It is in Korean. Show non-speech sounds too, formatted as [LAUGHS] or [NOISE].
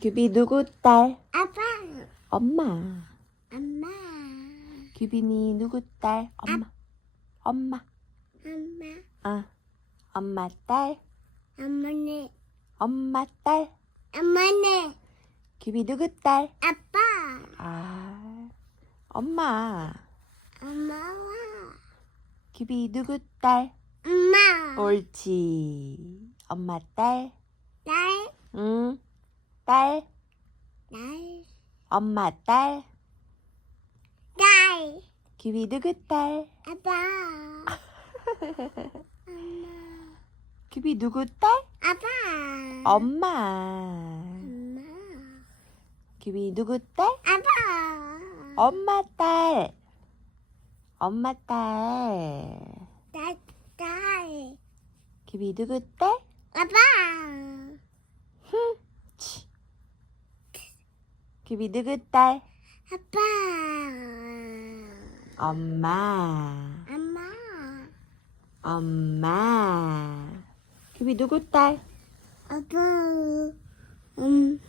규비 누구 딸? 아빠, 엄마. 엄마, 규빈이 누구 딸? 엄마. 엄마. 엄마, 아. 엄마 딸. 어머니, 엄마 딸. 어머니, 규비 누구 딸? 아빠, 아. 엄마. 엄마와 규비 누구 딸? 엄마, 옳지. 엄마 딸. 날, 응. 딸. 날, 엄마 딸. 날, 규비 누구 딸? 아빠, [LAUGHS] 엄마, 규비 누구 딸? 아빠, 엄마. 엄마, 규비 누구 딸? 아빠, 엄마 딸. 엄마 딸. 날, 날, 규비 누구 딸? 아빠, 치. 규비 누구 딸? 아빠, 엄마. 엄마, 엄마. 규비 누구 딸? 아빠, 음,